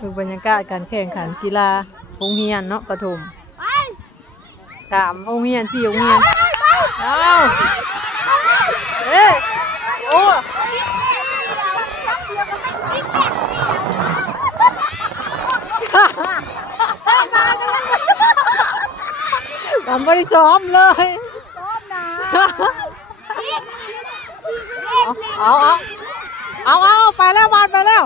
คือบรรยากาศการแข่งขันกีฬาโรงเรียนเนาะประถมสามโรงเรียนสี่โรงเรียนเอาเอ้ยโอ้ผมไม่ได้ซ้อมเลยเอาเอาเอาเอาเอาไปแล้วบานไปแล้ว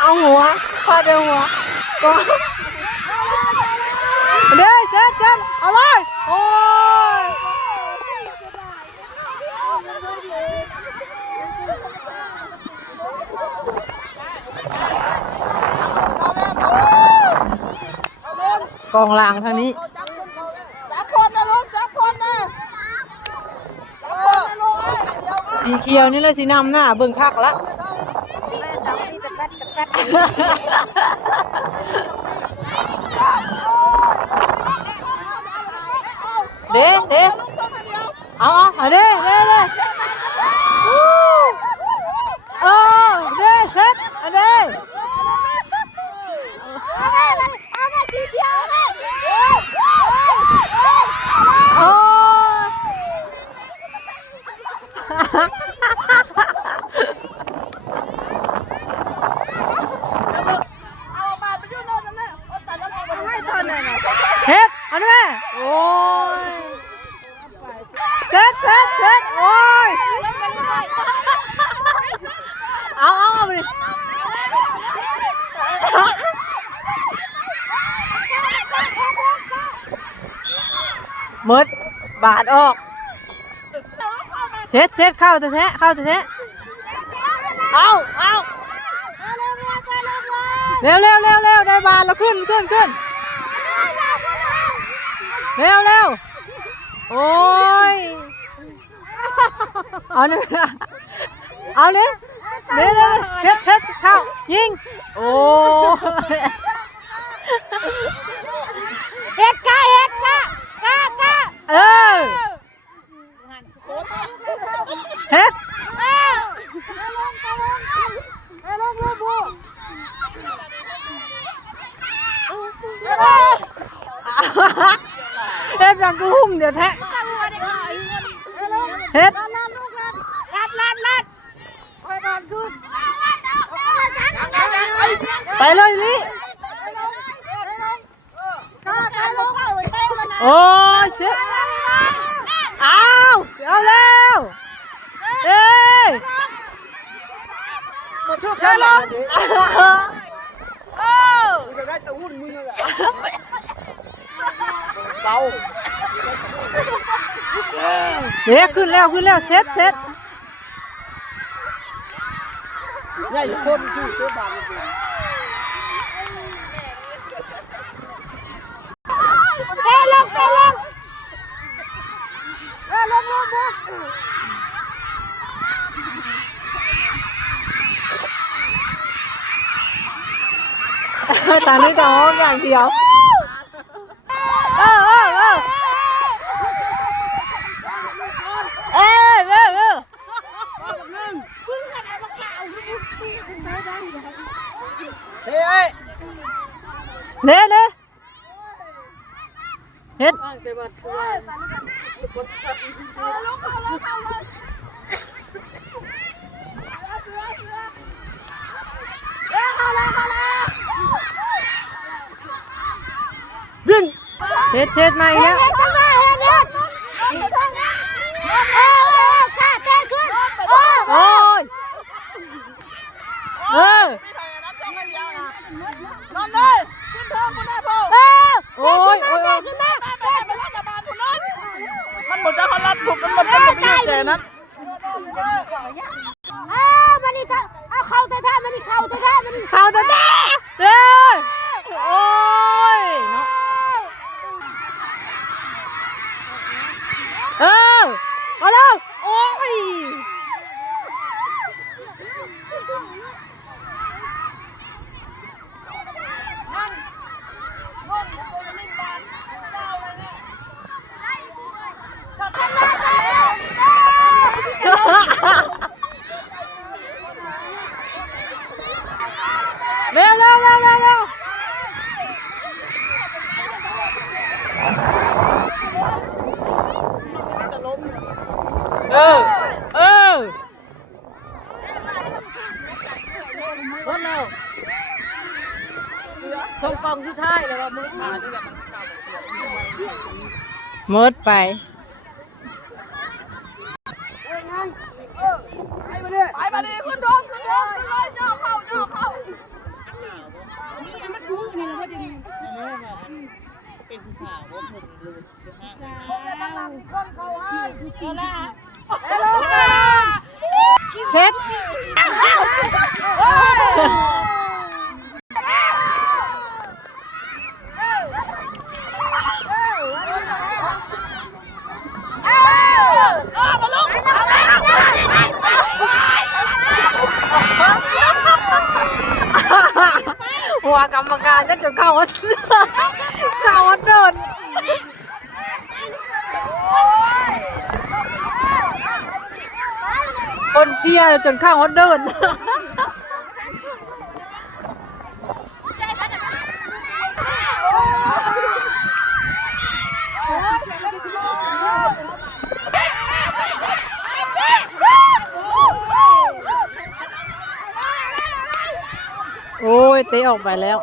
เอาหัวฟาดเดียวหัวก็เด้เจ็ดเจ็ดเอาเลยโอ้ยกองลางทางนี้สีเขียวนี่เลยสีน้ำหน้าเบิ่งคักละ แม่จับนี่ตะแป๊ดตะแป๊ด เด้เด้เอาเอาเอาเด้เด้เด้วู้เออเด้เซ็ตเอาเด้ เอาแม่เอาแม่สีเขียวแม่ โอ้ย เอามาไปยุ่งโน่นนั่นแหละเอาแต่ละคนให้ชนเลยนะ เฮ็ดเอันนี้แม่โอ้ยเซ็ตเซ็ตเซ็ตโอ้ยเอาเอาเอาไปดิห มดบาทออกเซ็ตเซ็ตเข้าแท้เข้าแท้เอาเอาเร็วเร็วเร็วเร็วได้บาทแล้วขึ้นขึ้นขึ้นเร็วเร็วโอ้ยเอาเนี่ยเอาเนี่ยเร็วเร็วเซ็ตเซ็ตเข้ายิงโอ้ย เฮ็ดกะเฮ็ดกะกะกะ เออ เฮ็ดเอาลงเอาลงเอาลงลูกบู เฮ็ดอย่างกระหุ่มเดี๋ยวแทะเฮ็ดลัดลูกลัดลัดลัดลัดคอยก่อนขึ้นไปเลยนี่กะกะลงโอ้ยเช็ดเอาเอาเร็วเอ้ยมาทุกข์ลงโอ้จะได้ตะวุ่นมึงเลยเบาเดี๋ยวขึ้นแล้วขึ้นแล้วเซ็ตเซ็ตใหญ่คนชื่อตัวบางจริง เฮ้ลงเฮ้ลงเฮ้ลงลงลง ตอนนี้จะห้องอย่างเดียวเออเออเออเอ้ยเร็วเร็วเฮ้ยเน่เน่เฮ็ด วิ่ง เฮ็ดเช็ดมาอีกแล้วเฮ็ดจังมาเฮ็ดเฮ็ดเออเออกะเต้นขึ้นโอ้โอ้ยเออนอนเลยขึ้นเทิงกูได้พ่อเออโอ้ยโอ้ยโอ้ยขึ้นมาเต้นไปรัฐบาลทุนนั้นมันหมดจะเขารัดผมมันหมดมันหมดไปอยู่แค่นั้นเออมันนี่เอาเข้าแท้ๆมันนี่เข้าแท้ๆมันนี่เข้าแตาเด้เด้โอ้ยเนาะเออเอาแล้วโอ้ย เเออเพิ่นแล้วส่งกล่องสุดท้ายแล้วว่ามือขาดนี่แหละหมดไปไปมาดิขึ้นดงขึ้นดงขึ้นเลยย่อเข้าย่อเข้า เซ็ตหัวกรรมการจะจนเข้าวัด เข้าวัดเดินคนเชียร์จนข้างวัดเดินโอ้ยเตะออกไปแล้ว